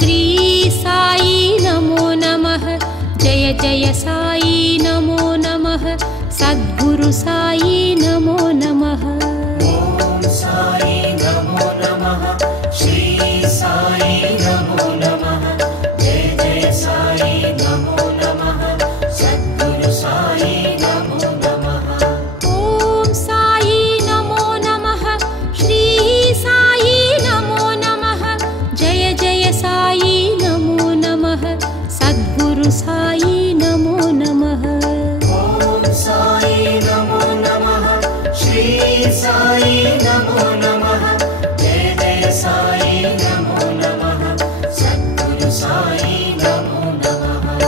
श्री साई नमो नमः। जय जय साई नमो नमः। सद्गुरु साई नमो नमः। ओम साई नमो नमः। श्री साई नमो नमः। जय जय साई नमो नमः। सद्गुरु साई नमो नमः। ओम साई नमो नमः। श्री साई नमो नमः। जय जय साई नमो नमः। सद्गुरु साई नमो नमः। ओम साई नमो नमः। श्री साई नमो नमः। जय जय साई नमो नमः। सद्गुरु साई नमो नमः।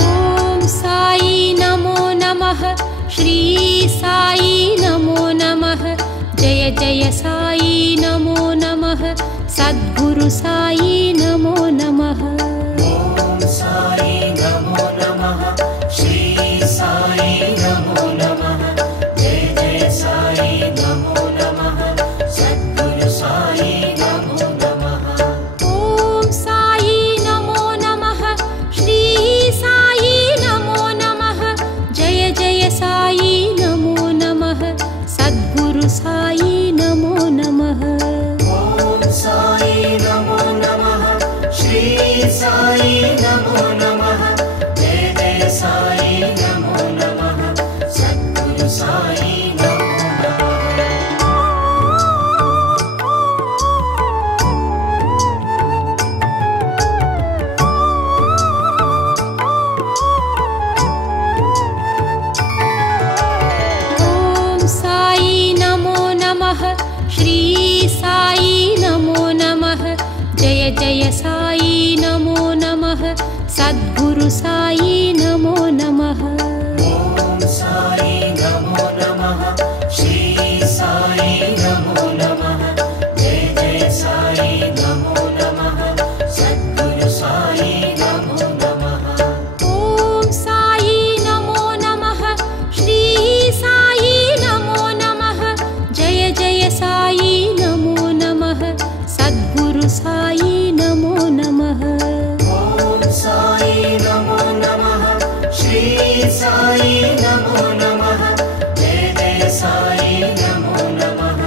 ओम साई नमो नमः। श्री साई नमो नमः। जय जय साई नमो नमः। सद्गुरु साई नमो नमः। ओम साई नमो नमः। श्री साई नमो नमः। जय जय साई नमो नमः। सद्गुरु साई नमो नमः। ओम साई नमो नमः। श्री साई नमो नमः। जय जय साई नमो नमः। सद्गुरु साई नमो नमः। ओम साई नमो नमः। श्री साई नमो नमः। जय जय साई नमो नमः। सद्गुरु साई नमो नमः। ओम साई नमो नमः। श्री साई नमो नमः। जय जय साई नमो नमः। सद्गुरु साई नमो नमः। ओम साई नमो नमः। श्री साई नमो नमः। जय जय साई नमो नमः। सद्गुरु साई नमो नमः। ओम साई नमो नमः। श्री साई नमो नमः। जय जय साई नमो नमः। सद्गुरु साई नमो नमः। ओम साई नमो नमः। श्री साई नमो नमः। जय जय साई नमो नमः।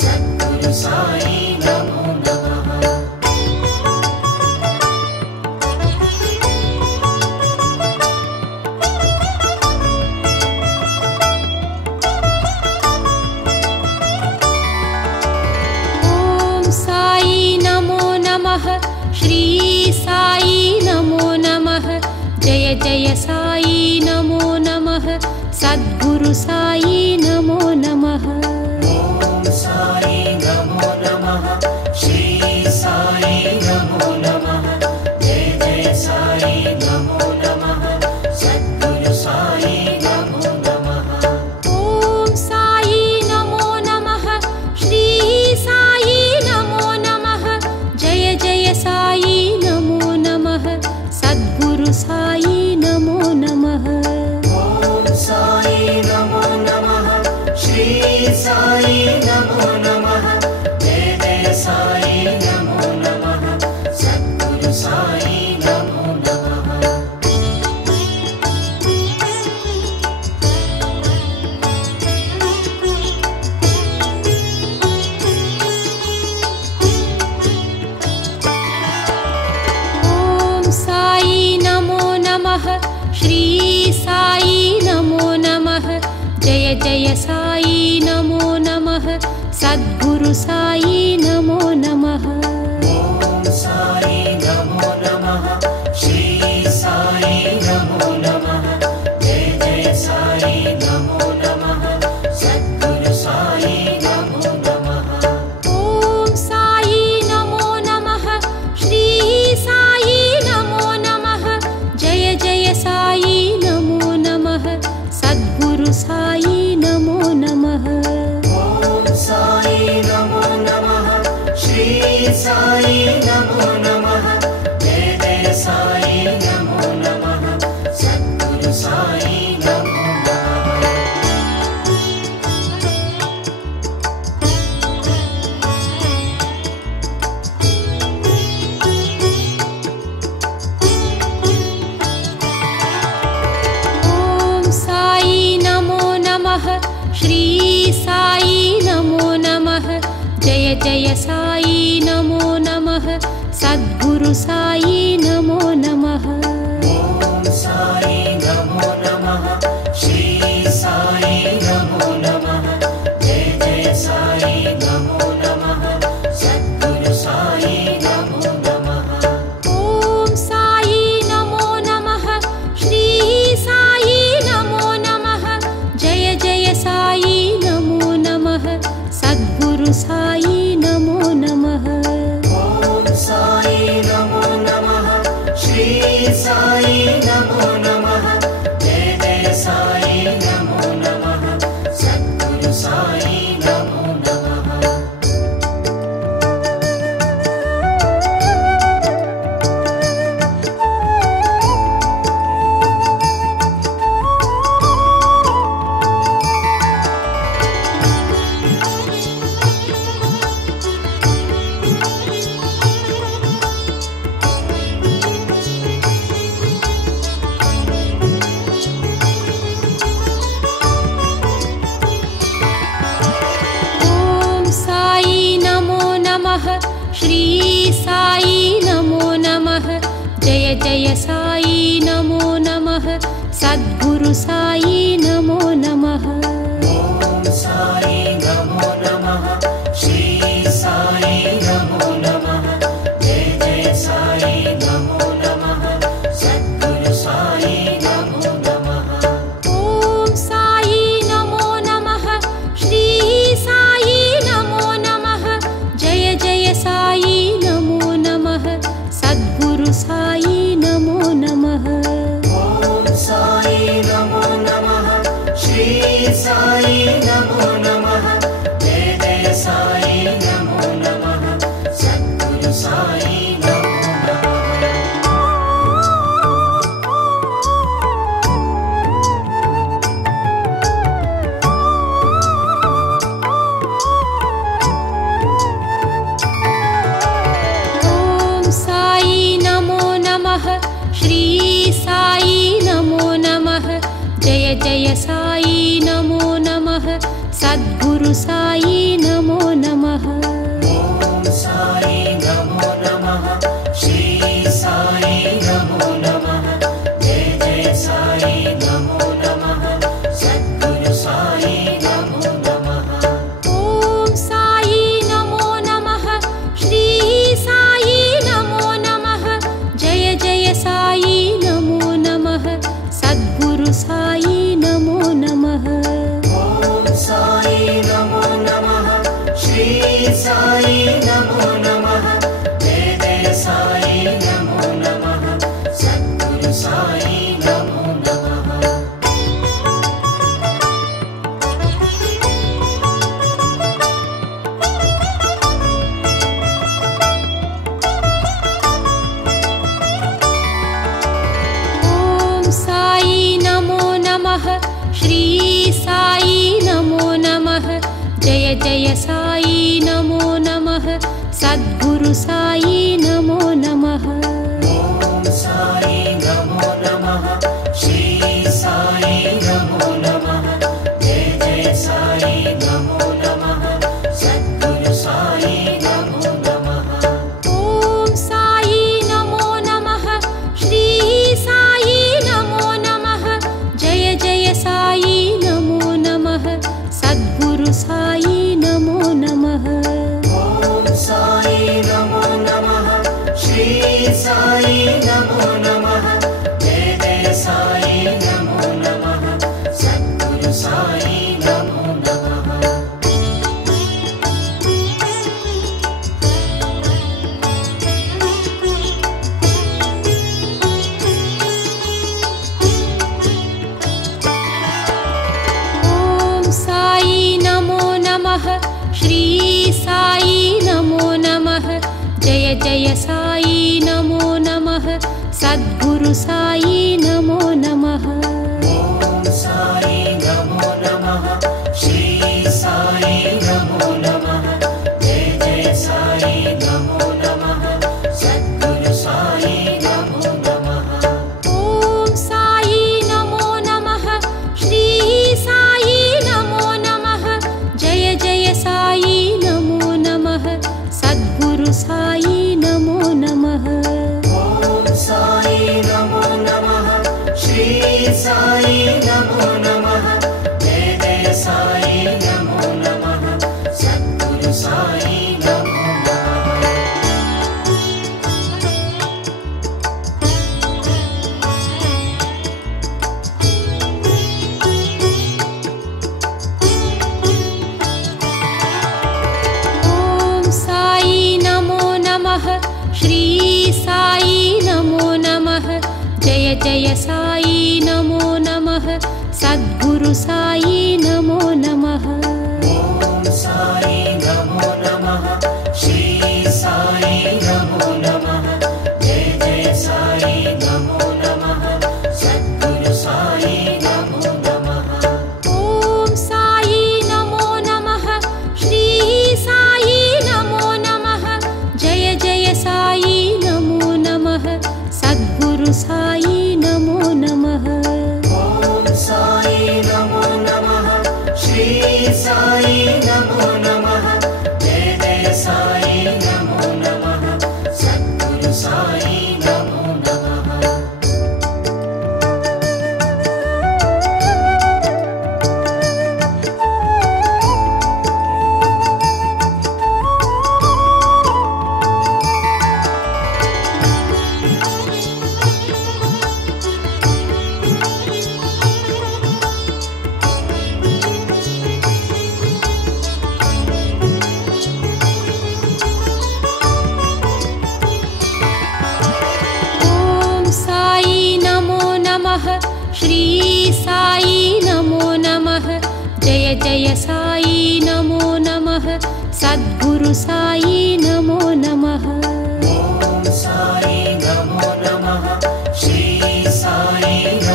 सद्गुरु साई नमो नमः। ओम साई नमो नमः। श्री साई नमो नमः। जय जय साई नमो नमः। सद्गुरु साई नमो नमः। ओम साई नमो नमः। श्री साई नमो नमः। जय जय साई नमो नमः। सद्गुरु साई नमो नमः। ओम साई नमो नमः। श्री साई नमो नमः। जय जय साई नमो नमः। सद्गुरु साई नमो नमः। ओम साई नमो नमः। श्री साई नमो नमः। जय जय साई नमो नमः। सद्गुरु साई नमो नमः। ओम साई नमो नमः। श्री साई नमो नमः। जय जय साई नमो नमः। सद्गुरु साई नमो नमः। ओम साई नमो नमः। श्री साई नमो नमः। जय जय साई नमो नमः। सद्गुरु साई नमो नमः। ओम साई नमो नमः। श्री साई नमो नमः। साई नमो नमः जय जय साई नमो नमः सद्गुरु साई नमो नमः ॐ साई नमो नमः श्री साई नमो नमः जय जय साई नमो नमः सद्गुरु साई नमो नमः ॐ साई नमो नमः श्री साई नमो नमः जय जय साई नमो नमः सद्गुरु साई नमो नमः ॐ साई नमो नमः श्री साई नमो नमः जय जय साई नमो नमः सद्गुरु साई नमो नमः ॐ साई नमो नमः श्री साई नमो नमः जय जय साई नमो नमः सद्गुरु साई नमो नमः ॐ साई नमो नमः श्री साई नमो नमः जय जय साई नमो नमः सद्गुरु साई नमो नमः ॐ साई नमो नमः श्री साई नमो नमः जय जय साई नमो नमः सद्गुरु साई नमो नमः ॐ साई नमो नमः श्री साई नमो नमः जय जय साई नमो नमः सद्गुरु साई नमो नमः ॐ साई नमो नमः श्री साई नमो नमः जय जय साई नमो नमः सद्गुरु साई नमो नमः ॐ साई नमो नमः श्री साई नमो नमः जय जय साई नमो नमः सद्गुरु साई नमो नमः ॐ साई नमो नमः श्री साई नमो नमः जय जय साई नमो नमः सद्गुरु साई नमो नमः ॐ साई नमो नमः श्री साई नमो नमः जय जय साई नमो नमः सद्गुरु साई नमो नमः ॐ साई नमो नमः श्री साई नमो नमः जय जय साई नमो नमः सद्गुरु साई नमो नमः ॐ साई नमो नमः श्री साई नमो नमः जय जय साई नमो नमः सद्गुरु साई नमो नमः ॐ साई नमो नमः श्री साई नमो नमः जय जय साई नमो नमः सद्गुरु साई नमो नमः ॐ साई नमो नमः श्री साई नमो नमः जय जय साई नमो नमः सद्गुरु साई नमो नमः ॐ साई नमो नमः श्री साई नमो नमः जय जय जय जय साई नमो नमः सद्गुरु साई नमो नमः ॐ साई नमो नमः श्री साई नमो नमः जय जय साई नमो नमः सद्गुरु साई नमो नमः ॐ साई नमो नमः श्री साई नमो नमः जय जय साई नमो नमः सद्गुरु साई नमो नमः ॐ साई नमो नमः श्री साई नमो नमः जय जय साई नमो नमः सद्गुरु साई नमो नमः ॐ साई नमो नमः श्री साई नमो नमः जय जय साई नमो नमः सद्गुरु साई नमो नमः ॐ साई नमो नमः श्री साई नमो नमः जय जय साई नमो नमः सद्गुरु साई नमो नमः ॐ साई नमो नमः श्री साई नमो नमः जय जय साई नमो नमः सद्गुरु साई नमो नमः ॐ साई नमो नमः श्री साई नमो नमः जय जय साई नमो नमः सद्गुरु साई नमो नमः ॐ साई नमो नमः श्री साई नमो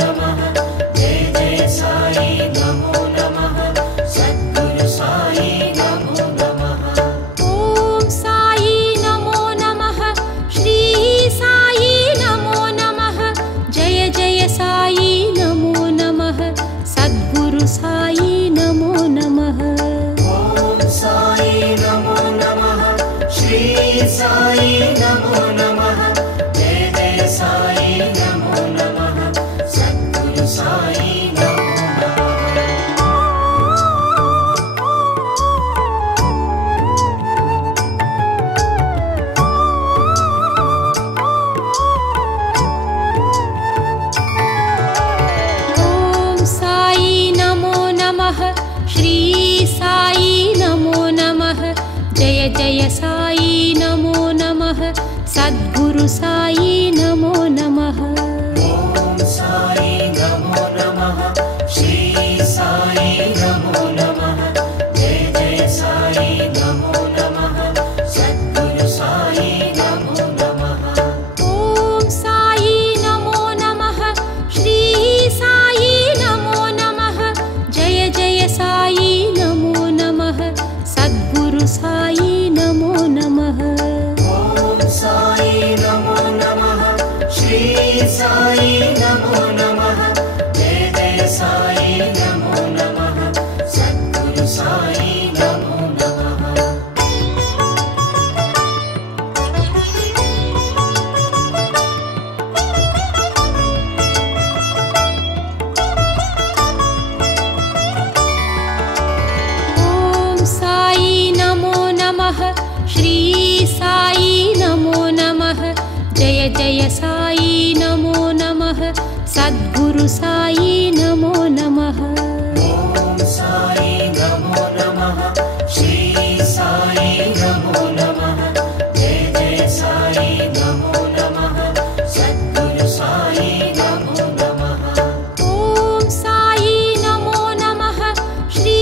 नमः जय जय साई नमो नमः सद्गुरु साई नमो नमः ॐ साई नमो नमः श्री साई नमो नमः जय जय साई नमो नमः सद्गुरु साई नमो नमः ॐ साई नमो नमः श्री साई नमो नमः जय जय साई नमो नमः सद्गुरु साई नमो नमः ॐ साई नमो नमः श्री साई नमो नमः जय जय साई नमो नमः सद्गुरु साई नमो नमः ॐ साई नमो नमः श्री साई नमो नमः जय जय साई नमो नमः सद्गुरु साई नमो नमः ॐ साई नमो नमः श्री साई नमो नमः जय जय साई नमो नमः सद्गुरु साई नमो नमः ॐ साई नमो नमः श्री साई नमो नमः जय जय साई नमो नमः सद्गुरु साई नमो नमः ॐ साई नमो नमः श्री साई नमो नमः जय जय साई नमो नमः सद्गुरु साई नमो नमः ॐ साई नमो नमः श्री साई नमो नमः जय जय साई नमो नमः सद्गुरु साई नमो नमः ॐ साई नमो नमः श्री साई नमो नमः जय जय साई नमो नमः सद्गुरु साई नमो नमः ॐ साई नमो नमः श्री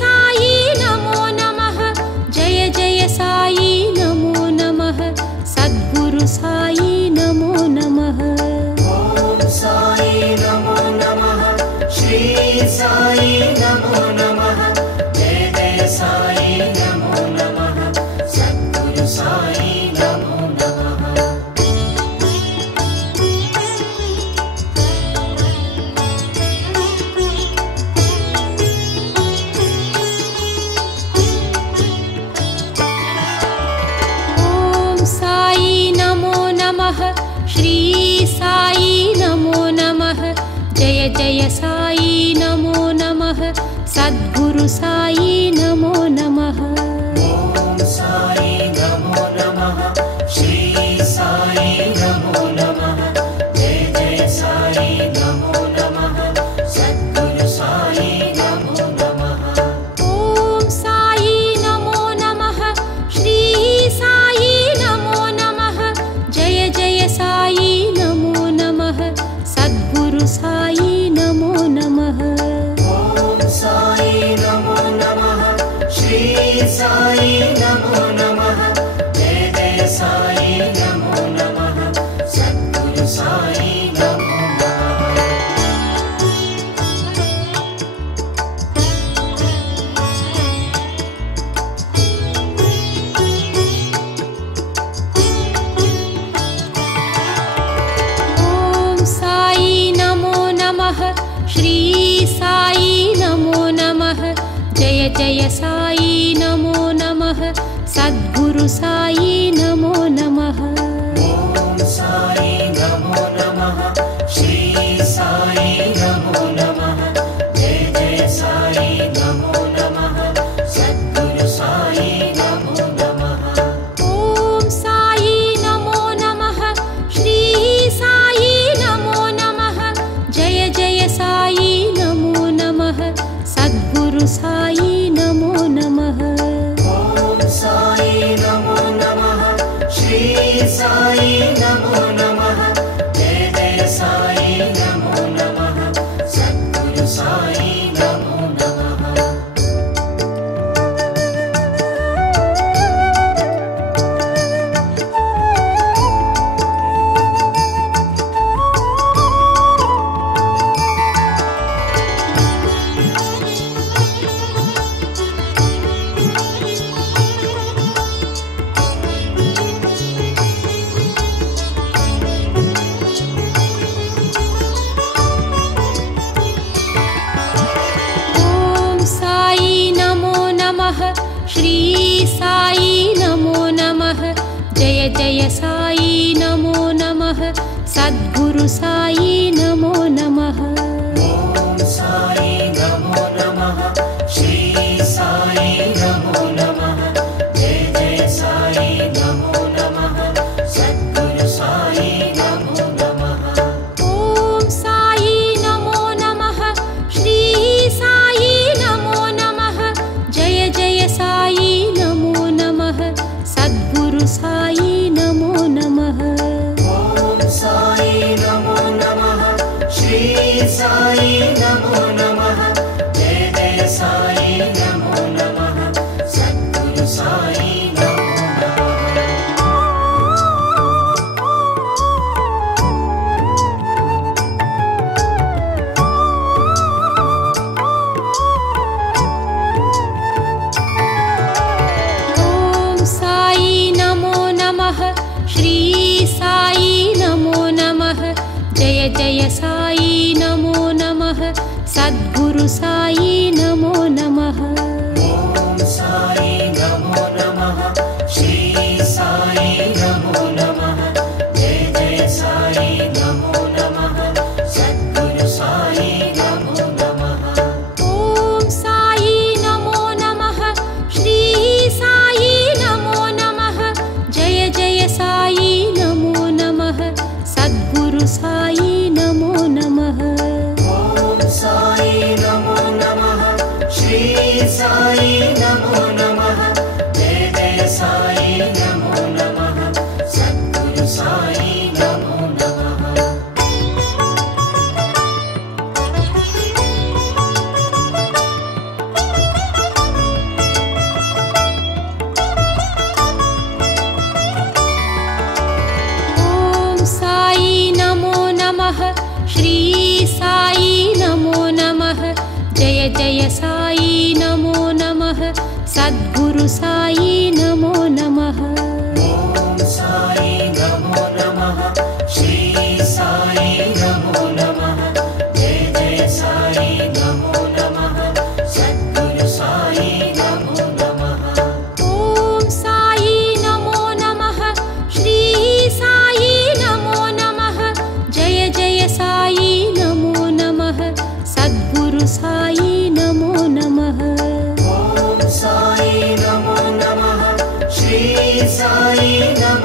साई नमो नमः जय जय साई नमो नमः श्री साई नमो नमः जय जय साई नमो नमः सद्गुरु साई नमो नमः ॐ साई नमो नमः श्री साई नमो नमः जय जय साई नमो नमः सद्गुरु साई नमो नमः ॐ साई नमो नमः श्री साई नमो नमः जय जय साई नमो नमः सद्गुरु साई नमो नमः ॐ साई नमो नमः श्री साई नमो नमः जय जय साई नमो नमः सद्गुरु साई नमो नमः ॐ साई नमो नमः श्री साई नमो नमः जय जय साई नमो नमः सद्गुरु साई नमो नमः ॐ साई नमो नमः श्री साई नमो नमः जय जय साई नमो नमः सद्गुरु साई नमो नमः ॐ साई नमो नमः श्री साई नमो नमः जय जय साई नमो नमः सद्गुरु साई नमो नमः ॐ साई नमो नमः श्री साई नमो नमः जय जय साई नमो नमः सद्गुरु साई नमो नमः ॐ साई नमो नमः श्री साई नमो नमः जय जय साई नमो नमः सद्गुरु साई नमो नमः ॐ साई नमो नमः श्री साई नमो नमः जय जय साई नमो नमः सद्गुरु साई नमो नमः ॐ साई नमो नमः श्री साई नमो नमः जय जय साई नमो नमः सद्गुरु साई नमो नमः ॐ साई नमो नमः श्री साई नमो नमः जय जय साई नमो नमः सद्गुरु साई नमो नमः ॐ साई नमो नमः श्री साई नमो नमः जय जय साई नमो नमः सद्गुरु साई नमो नमः ॐ साई नमो नमः श्री साई नमो नमः जय जय साई नमो नमः सद्गुरु साई नमो नमः ॐ साई नमो नमः श्री साई नमो नमः जय जय साई नमो नमः सद्गुरु साई नमो नमः ॐ साई नमो नमः श्री साई नमो नमः जय जय साई नमो नमः सद्गुरु साई नमो नमः ॐ साई नमो नमः श्री साई नमो नमः जय जय साई नमो नमः सद्गुरु साई नमो नमः ॐ साई नमो नमः श्री साई नमो नमः जय जय साई नमो नमः सद्गुरु साई नमो नमः ॐ साई नमो नमः श्री साई नमो नमः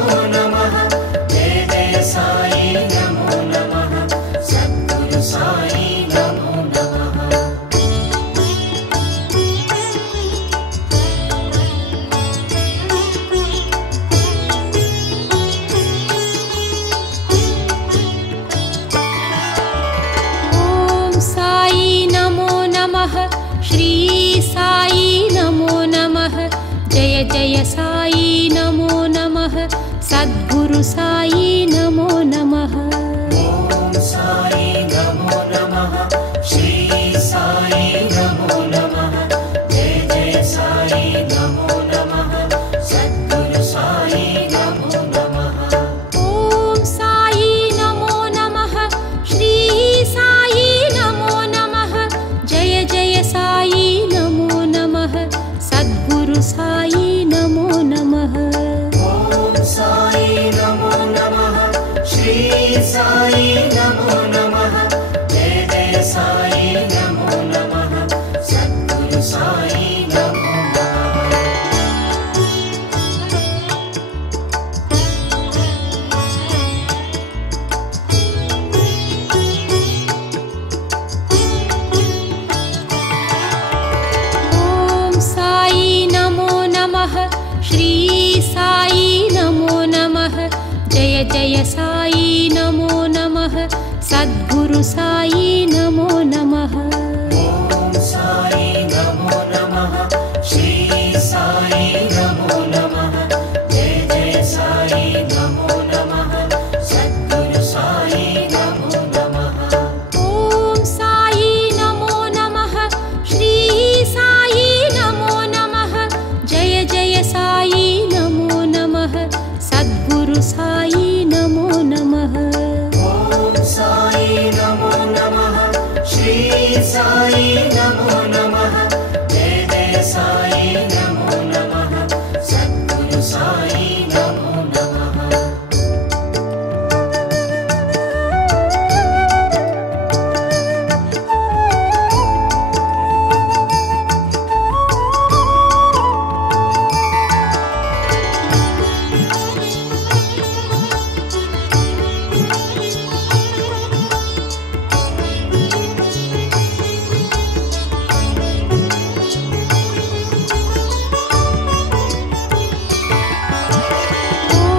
नमो नमः जय जय साई नमो नमः सद्गुरु साई नमो नमः ॐ साई नमो नमः श्री साई नमो नमः जय जय साई नमो नमः सद्गुरु साई नमो नमः ॐ साई नमो नमः श्री साई नमो नमः जय जय साई नमो नमः सद्गुरु साई नमो नमः ॐ साई नमो नमः श्री साई नमो नमः जय जय साई नमो नमः सद्गुरु साई नमो नमः ॐ साई नमो नमः श्री साई नमो नमः जय जय साई नमो नमः सद्गुरु साई नमो नमः ॐ साई नमो नमः श्री साई नमो नमः जय जय साई नमो नमः सद्गुरु साई नमो नमः ॐ साई नमो नमः श्री साई नमो नमः जय जय साई नमो नमः सद्गुरु साई नमो नमः ॐ साई नमो नमः श्री साई नमो नमः जय जय साई नमो नमः सद्गुरु साई नमो नमः ॐ साई नमो नमः श्री साई नमो नमः जय जय साई नमो नमः सद्गुरु साई नमो नमः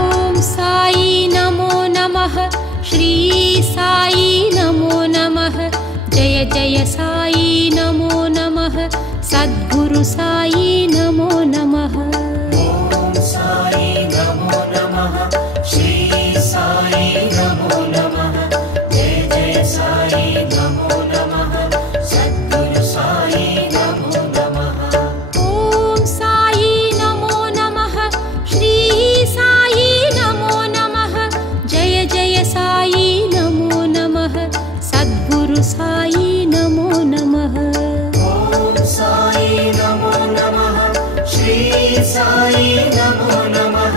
ॐ साई नमो नमः श्री साई नमो नमः जय जय साई नमो नमः सद्गुरु साई नमो नमः ॐ साई नमो नमः श्री साई नमो नमः जय जय साई नमो नमः सद्गुरु साई नमो नमः ॐ साई नमो नमः श्री साई नमो नमः जय जय साई नमो नमः सद्गुरु साई नमो नमः ॐ साई नमो नमः श्री साई नमो नमः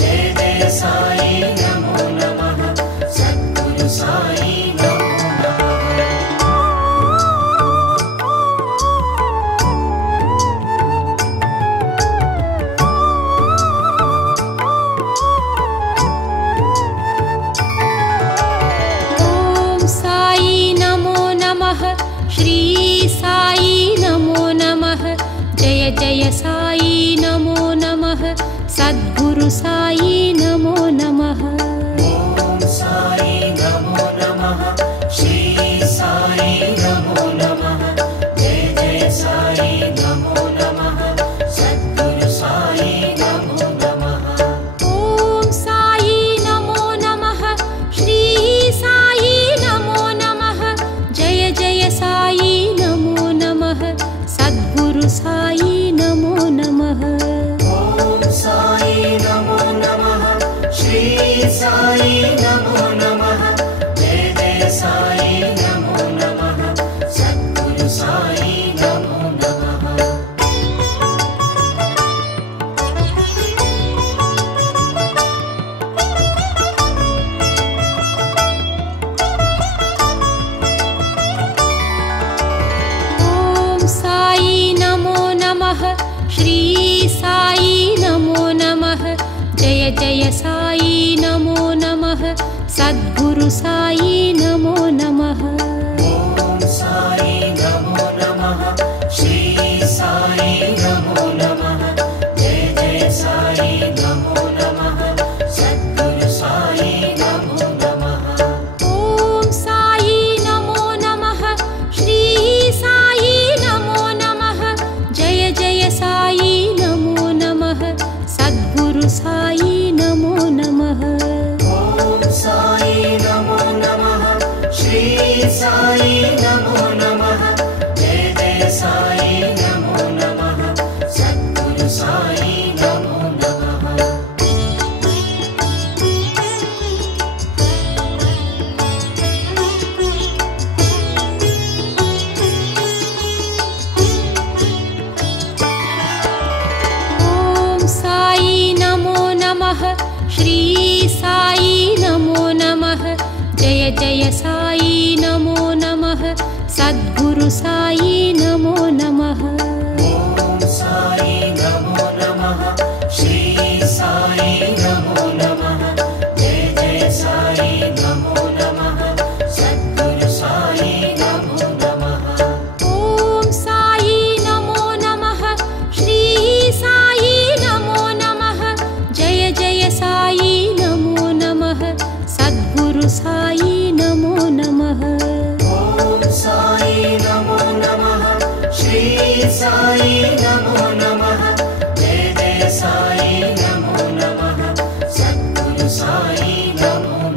जय जय साई नमो नमः सद्गुरु साई नमो नमः ॐ साई नमो नमः श्री साई नमो नमः जय जय साई नमो नमः सद्गुरु साई नमो नमः ॐ साई नमो नमः श्री साई नमो नमः जय जय साई नमो नमः सद्गुरु साई नमो नमः ॐ साई नमो नमः श्री साई नमो नमः जय जय साई नमो नमः सद्गुरु साई नमो नमः ॐ साई नमो नमः श्री साई नमो नमः जय जय साई नमो नमः सद्गुरु साई नमो नमः ॐ साई नमो नमः श्री साई नमो नमः जय जय जय साई नमो नमः सद्गुरु साई नमो नमः ॐ साई नमो नमः श्री साई नमो नमः जय जय साई नमो नमः सद्गुरु साई नमो नमः ॐ साई नमो नमः श्री साई नमो नमः जय जय साई नमो नमः सद्गुरु साई नमो नमः ॐ साई नमो नमः श्री साई नमो नमः जय जय साई नमो नमः सद्गुरु साई नमो नमः ॐ साई नमो नमः श्री साई नमो नमः जय जय साई नमो नमः सद्गुरु साई नमो नमः ॐ साई नमो नमः श्री साई नमो नमः जय जय साई नमो नमः सद्गुरु साई नमो नमः ॐ साई नमो नमः श्री साई नमो नमः जय जय साई नमो नमः सद्गुरु साई नमो नमः ॐ साई नमो नमः श्री साई नमो नमः जय जय साई नमो नमः सद्गुरु साई नमो